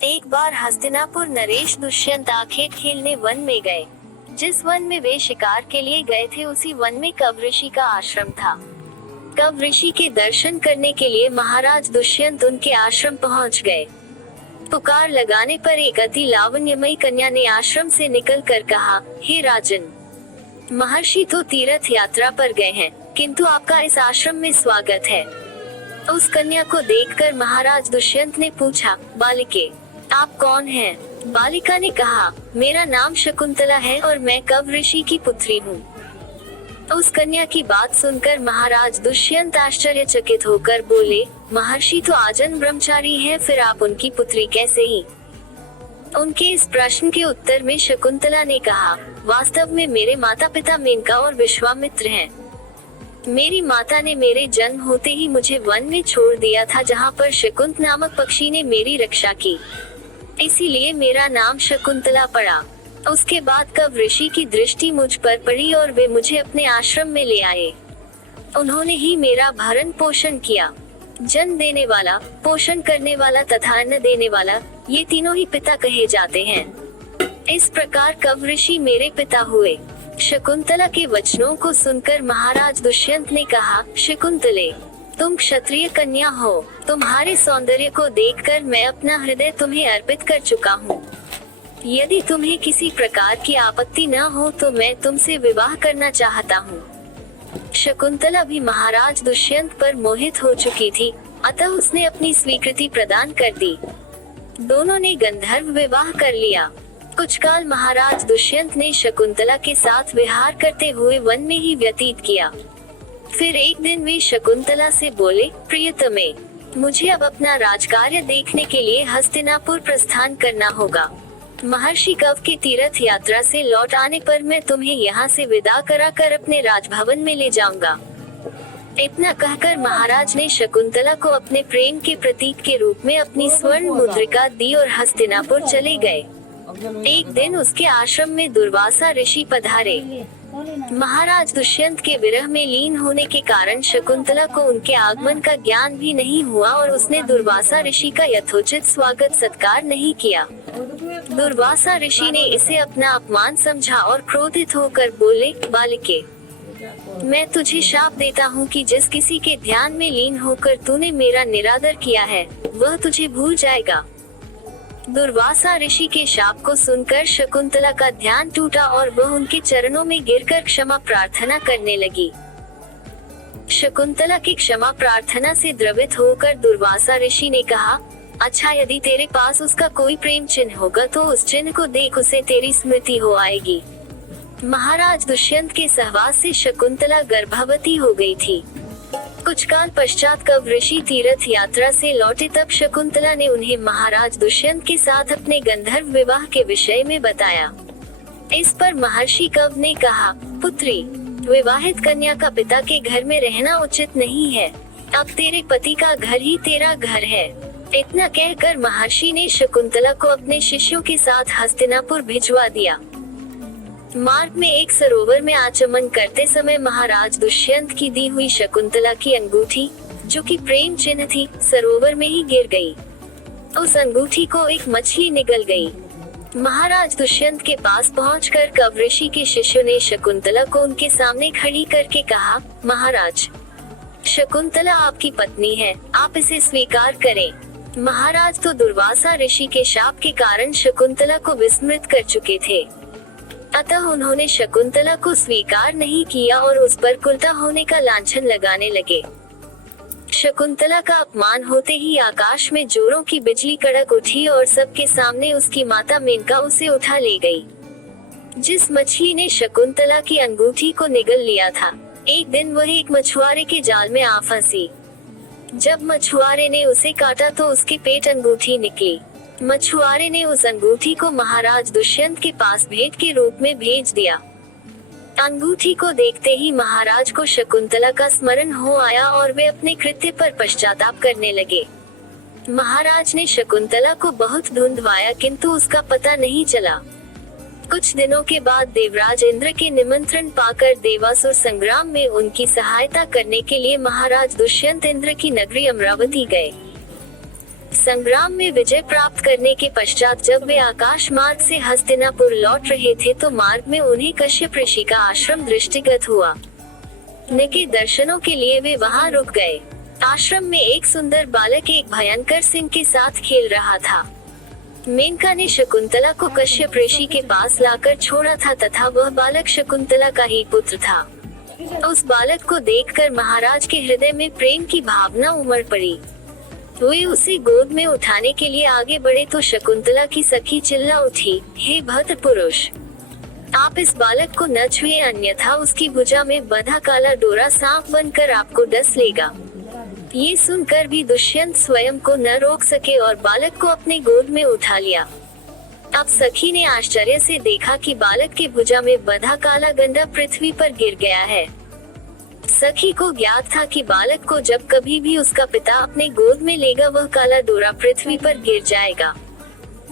एक बार हस्तिनापुर नरेश दुष्यंत आंखें खेलने वन में गए। जिस वन में वे शिकार के लिए गए थे उसी वन में कव ऋषि का आश्रम था। कव ऋषि के दर्शन करने के लिए महाराज दुष्यंत उनके आश्रम पहुंच गए। पुकार लगाने पर एक अति लावण्यमयी कन्या ने आश्रम से निकलकर कहा, हे राजन, महर्षि तो तीर्थ यात्रा पर गए हैं, किंतु आपका इस आश्रम में स्वागत है। उस कन्या को देखकर महाराज दुष्यंत ने पूछा, बालिके, आप कौन हैं? बालिका ने कहा, मेरा नाम शकुंतला है और मैं कव ऋषि की पुत्री हूँ। उस कन्या की बात सुनकर महाराज दुष्यंत आश्चर्यचकित होकर बोले, महर्षि तो आजन्म ब्रह्मचारी हैं, फिर आप उनकी पुत्री कैसे ही? उनके इस प्रश्न के उत्तर में शकुंतला ने कहा, वास्तव में मेरे माता पिता मेनका और विश्वामित्र हैं। मेरी माता ने मेरे जन्म होते ही मुझे वन में छोड़ दिया था, जहाँ पर शकुंत नामक पक्षी ने मेरी रक्षा की, इसीलिए मेरा नाम शकुंतला पड़ा। उसके बाद कव ऋषि की दृष्टि मुझ पर पड़ी और वे मुझे अपने आश्रम में ले आए। उन्होंने ही मेरा भरण पोषण किया। जन्म देने वाला, पोषण करने वाला तथा अन्न देने वाला, ये तीनों ही पिता कहे जाते हैं। इस प्रकार कव ऋषि मेरे पिता हुए। शकुंतला के वचनों को सुनकर महाराज दुष्यंत ने कहा, शकुंतले, तुम क्षत्रिय कन्या हो, तुम्हारे सौंदर्य को देखकर मैं अपना हृदय तुम्हें अर्पित कर चुका हूँ। यदि तुम्हें किसी प्रकार की आपत्ति न हो तो मैं तुमसे विवाह करना चाहता हूँ। शकुंतला भी महाराज दुष्यंत पर मोहित हो चुकी थी, अतः उसने अपनी स्वीकृति प्रदान कर दी। दोनों ने गंधर्व विवाह कर लिया। कुछ काल महाराज दुष्यंत ने शकुंतला के साथ विहार करते हुए वन में ही व्यतीत किया। फिर एक दिन वे शकुंतला से बोले, प्रियतमे, मुझे अब अपना राजकार्य देखने के लिए हस्तिनापुर प्रस्थान करना होगा। महर्षि कव के तीर्थ यात्रा से लौट आने पर मैं तुम्हें यहाँ से विदा कराकर अपने राजभवन में ले जाऊंगा। इतना कहकर महाराज ने शकुंतला को अपने प्रेम के प्रतीक के रूप में अपनी स्वर्ण मुद्रिका दी और हस्तिनापुर चले गए। एक दिन उसके आश्रम में दुर्वासा ऋषि पधारे। महाराज दुष्यंत के विरह में लीन होने के कारण शकुंतला को उनके आगमन का ज्ञान भी नहीं हुआ और उसने दुर्वासा ऋषि का यथोचित स्वागत सत्कार नहीं किया। दुर्वासा ऋषि ने इसे अपना अपमान समझा और क्रोधित होकर बोले, बालिके, मैं तुझे शाप देता हूँ कि जिस किसी के ध्यान में लीन होकर तूने मेरा निरादर किया है, वह तुझे भूल जाएगा। दुर्वासा ऋषि के शाप को सुनकर शकुंतला का ध्यान टूटा और वह उनके चरणों में गिरकर क्षमा प्रार्थना करने लगी। शकुंतला की क्षमा प्रार्थना से द्रवित होकर दुर्वासा ऋषि ने कहा, अच्छा, यदि तेरे पास उसका कोई प्रेम चिन्ह होगा तो उस चिन्ह को देख, उसे तेरी स्मृति हो आएगी। महाराज दुष्यंत के सहवास से शकुंतला गर्भवती हो गई थी। कुछ काल पश्चात कव ऋषि तीर्थ यात्रा से लौटे, तब शकुंतला ने उन्हें महाराज दुष्यंत के साथ अपने गंधर्व विवाह के विषय में बताया। इस पर महर्षि कव ने कहा, पुत्री, विवाहित कन्या का पिता के घर में रहना उचित नहीं है। अब तेरे पति का घर ही तेरा घर है। इतना कहकर महर्षि ने शकुंतला को अपने शिष्यों के साथ हस्तिनापुर भिजवा दिया। मार्ग में एक सरोवर में आचमन करते समय महाराज दुष्यंत की दी हुई शकुंतला की अंगूठी, जो कि प्रेम चिन्ह थी, सरोवर में ही गिर गई। उस अंगूठी को एक मछली निगल गई। महाराज दुष्यंत के पास पहुंचकर कव ऋषि के शिष्यों ने शकुंतला को उनके सामने खड़ी करके कहा, महाराज, शकुंतला आपकी पत्नी है, आप इसे स्वीकार करें। महाराज तो दुर्वासा ऋषि के शाप के कारण शकुंतला को विस्मृत कर चुके थे, अतः उन्होंने शकुंतला को स्वीकार नहीं किया और उस पर कुलता होने का लांछन लगाने लगे। शकुंतला का अपमान होते ही आकाश में जोरों की बिजली कड़क उठी और सबके सामने उसकी माता मेनका उसे उठा ले गई। जिस मछली ने शकुंतला की अंगूठी को निगल लिया था, एक दिन वह एक मछुआरे के जाल में आ फंसी। जब मछुआरे ने उसे काटा तो उसके पेट अंगूठी निकली। मछुआरे ने उस अंगूठी को महाराज दुष्यंत के पास भेंट के रूप में भेज दिया। अंगूठी को देखते ही महाराज को शकुंतला का स्मरण हो आया और वे अपने कृत्य पर पश्चाताप करने लगे। महाराज ने शकुंतला को बहुत ढूंढवाया, किंतु उसका पता नहीं चला। कुछ दिनों के बाद देवराज इंद्र के निमंत्रण पाकर देवासुर संग्राम में उनकी सहायता करने के लिए महाराज दुष्यंत इंद्र की नगरी अमरावती गए। संग्राम में विजय प्राप्त करने के पश्चात जब वे आकाश मार्ग से हस्तिनापुर लौट रहे थे तो मार्ग में उन्हें कश्यप ऋषि का आश्रम दृष्टिगत हुआ। उनके दर्शनों के लिए वे वहां रुक गए। आश्रम में एक सुंदर बालक एक भयंकर सिंह के साथ खेल रहा था। मेनका ने शकुंतला को कश्यप ऋषि के पास लाकर छोड़ा था तथा वह बालक शकुंतला का ही पुत्र था। उस बालक को देखकर महाराज के हृदय में प्रेम की भावना उमड़ पड़ी। वे उसे गोद में उठाने के लिए आगे बढ़े तो शकुंतला की सखी चिल्ला उठी, हे भद्र पुरुष, आप इस बालक को न छुए अन्यथा उसकी भुजा में बंधा काला डोरा सांप बनकर आपको डस लेगा। ये सुनकर भी दुष्यंत स्वयं को न रोक सके और बालक को अपने गोद में उठा लिया। अब सखी ने आश्चर्य से देखा कि बालक के भुजा में बंधा काला गंडा पृथ्वी पर गिर गया है। सखी को ज्ञात था कि बालक को जब कभी भी उसका पिता अपने गोद में लेगा वह काला डोरा पृथ्वी पर गिर जाएगा।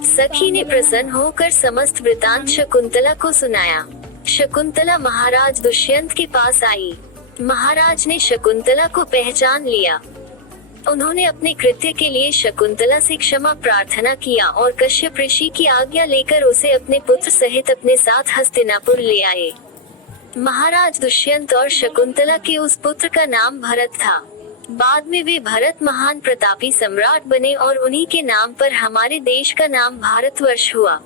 सखी ने प्रसन्न होकर समस्त वृतांत शकुंतला को सुनाया। शकुंतला महाराज दुष्यंत के पास आई। महाराज ने शकुंतला को पहचान लिया। उन्होंने अपने कृत्य के लिए शकुंतला से क्षमा प्रार्थना किया और कश्यप ऋषि की आज्ञा लेकर उसे अपने पुत्र सहित अपने साथ हस्तिनापुर ले आए। महाराज दुष्यंत और शकुंतला के उस पुत्र का नाम भरत था। बाद में वे भरत महान प्रतापी सम्राट बने और उन्हीं के नाम पर हमारे देश का नाम भारतवर्ष हुआ।